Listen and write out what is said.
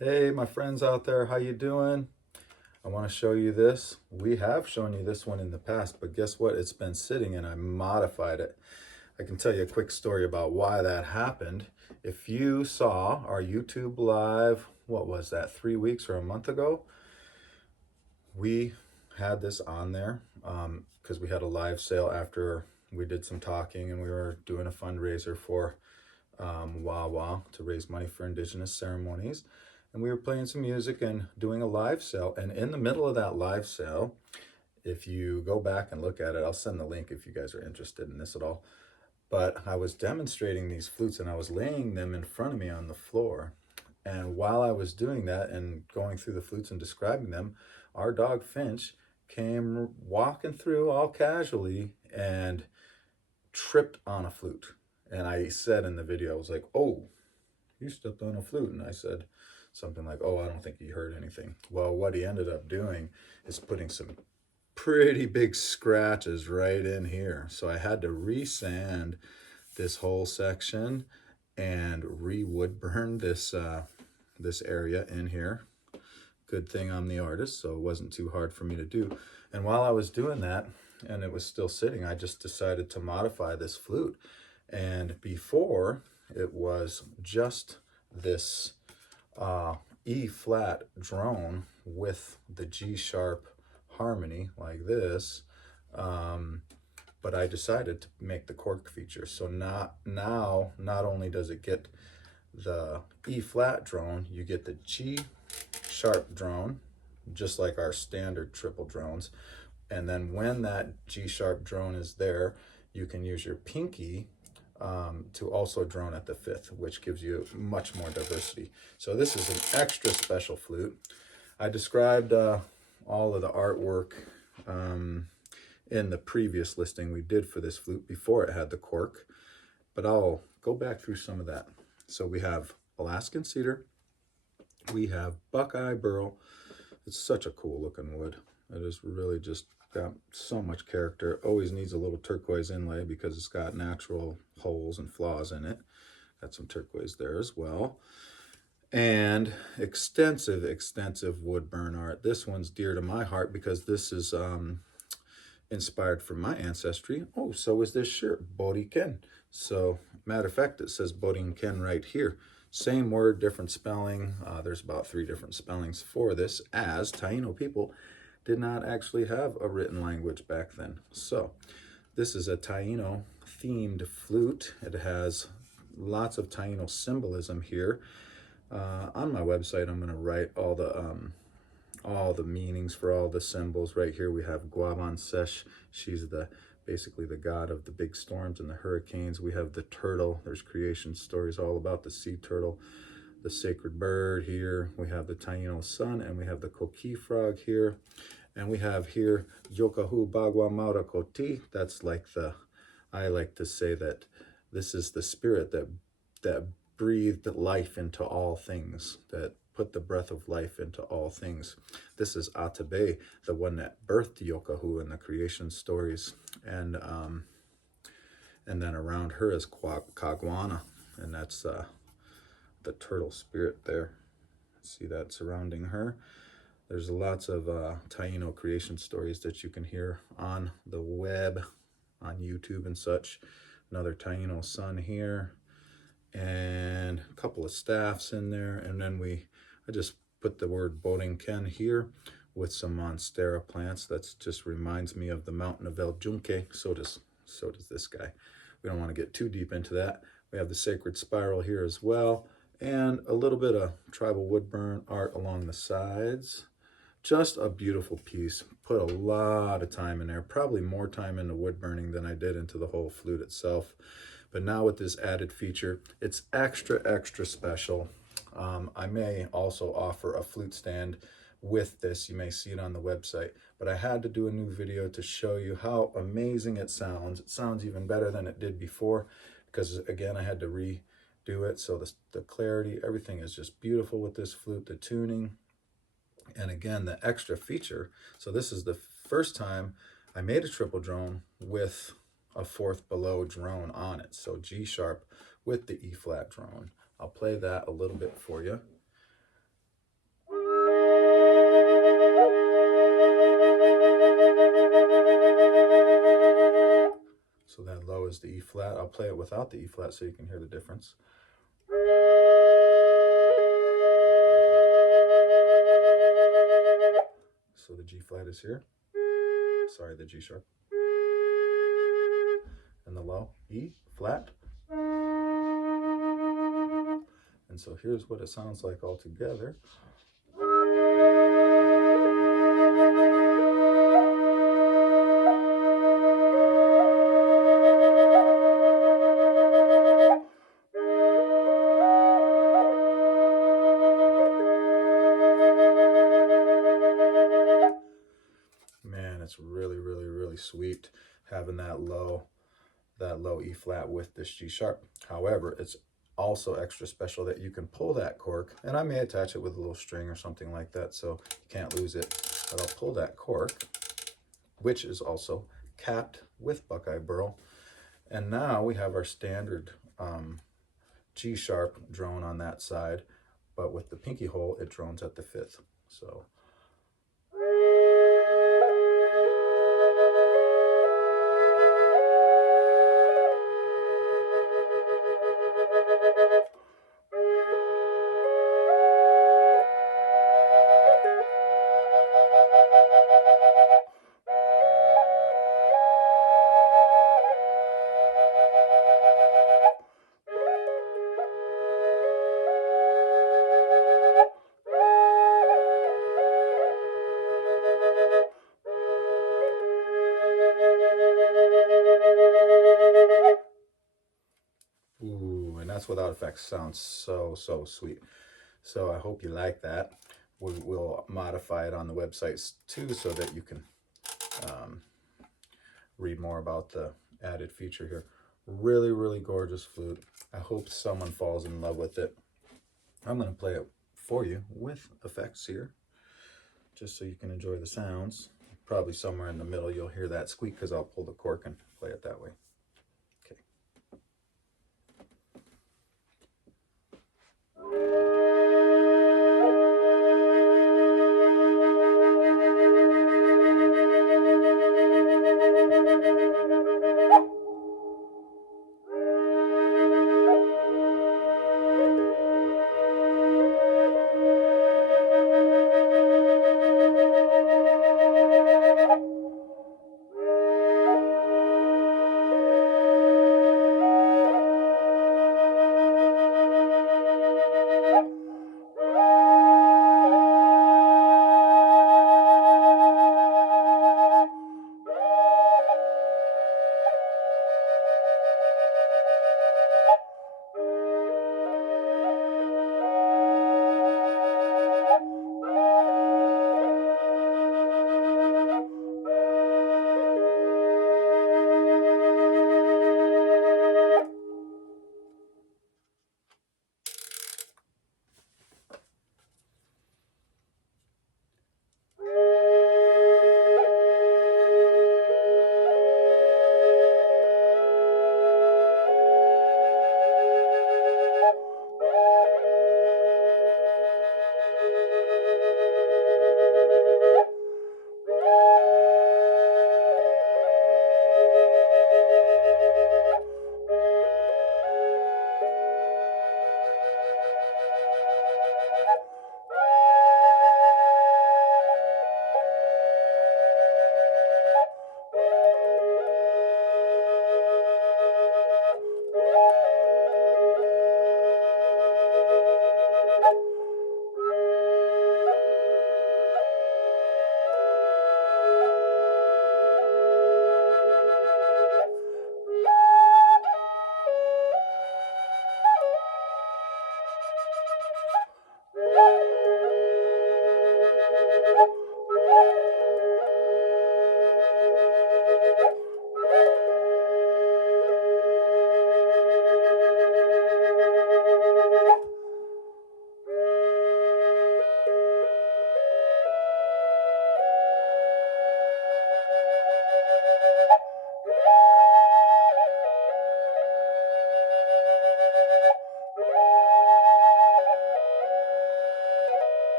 Hey, my friends out there, how you doing? I want to show you this. We have shown you this one in the past, but guess what? It's been sitting and I modified it. I can tell you a quick story about why that happened. If you saw our YouTube live, what was that, 3 weeks or a month ago? We had this on there because we had a live sale after we did some talking and we were doing a fundraiser for Wawa to raise money for Indigenous ceremonies. And we were playing some music and doing a live sale. And in the middle of that live sale, if you go back and look at it, I'll send the link if you guys are interested in this at all. But I was demonstrating these flutes and I was laying them in front of me on the floor. And while I was doing that and going through the flutes and describing them, our dog Finch came walking through all casually and tripped on a flute. And I said in the video, I was like, "Oh, you stepped on a flute." And I said something like, "Oh, I don't think he heard anything." Well, what he ended up doing is putting some pretty big scratches right in here. So I had to resand this whole section and re-wood burn this area in here. Good thing I'm the artist, so it wasn't too hard for me to do. And while I was doing that, and it was still sitting, I just decided to modify this flute. And before, it was just this E flat drone with the G sharp harmony like this. But I decided to make the cork feature. So not only does it get the E flat drone, you get the G sharp drone, just like our standard triple drones. And then when that G sharp drone is there, you can use your pinky to also drone at the fifth, which gives you much more diversity. So this is an extra special flute. I described all of the artwork in the previous listing we did for this flute before it had the cork, but I'll go back through some of that. So we have Alaskan cedar, we have Buckeye burl. It's such a cool looking wood. It is really just got so much character. Always needs a little turquoise inlay because it's got natural holes and flaws in it. Got some turquoise there as well. And extensive wood burn art. This one's dear to my heart because this is inspired from my ancestry. Oh, so is this shirt, Boriken. So matter of fact, it says Boriken right here. Same word, different spelling. There's about 3 different spellings for this, as Taino people did not actually have a written language back then. So this is a Taino themed flute. It has lots of Taino symbolism here. On my website, I'm going to write all the meanings for all the symbols. Right here we have Guavan Sesh. She's basically the god of the big storms and the hurricanes. We have the turtle. There's creation stories all about the sea turtle, the sacred bird here. We have the Taino sun, and we have the coqui frog here. And we have here Yokahu Bagua Maura Koti. That's like I like to say that this is the spirit that breathed life into all things, that put the breath of life into all things. This is Atabe, the one that birthed Yokahu in the creation stories. And then around her is Kagwana, and that's the turtle spirit there. See that surrounding her. There's lots of Taino creation stories that you can hear on the web, on YouTube and such. Another Taino sun here, and a couple of staffs in there. And then I just put the word Borinquen here with some monstera plants. That just reminds me of the mountain of El Junque. So does this guy. We don't want to get too deep into that. We have the sacred spiral here as well, and a little bit of tribal wood burn art along the sides. Just a beautiful piece. Put a lot of time in there, probably more time into wood burning than I did into the whole flute itself. But now with this added feature, it's extra special. I may also offer a flute stand with this. You may see it on the website, but I had to do a new video to show you how amazing it sounds. It sounds even better than it did before because, again, I had to redo it. So the clarity, everything is just beautiful with this flute, the tuning. And again, the extra feature. So this is the first time I made a triple drone with a 4th below drone on it. So G sharp with the E flat drone. I'll play that a little bit for you. was the E flat. I'll play it without the E flat so you can hear the difference. So the G flat is here. Sorry, the G sharp. And the low, E flat. And so here's what it sounds like all together. Man, it's really, really, really sweet having that low E flat with this G sharp. However, it's also extra special that you can pull that cork, and I may attach it with a little string or something like that so you can't lose it. But I'll pull that cork, which is also capped with buckeye burl. And now we have our standard G sharp drone on that side, but with the pinky hole, it drones at the 5th. So ooh, and that's without effects. Sounds so, so sweet. So I hope you like that. We'll modify it on the websites too so that you can read more about the added feature here. Really, really gorgeous flute. I hope someone falls in love with it. I'm going to play it for you with effects here, just so you can enjoy the sounds. Probably somewhere in the middle you'll hear that squeak because I'll pull the cork and play it that way. Okay.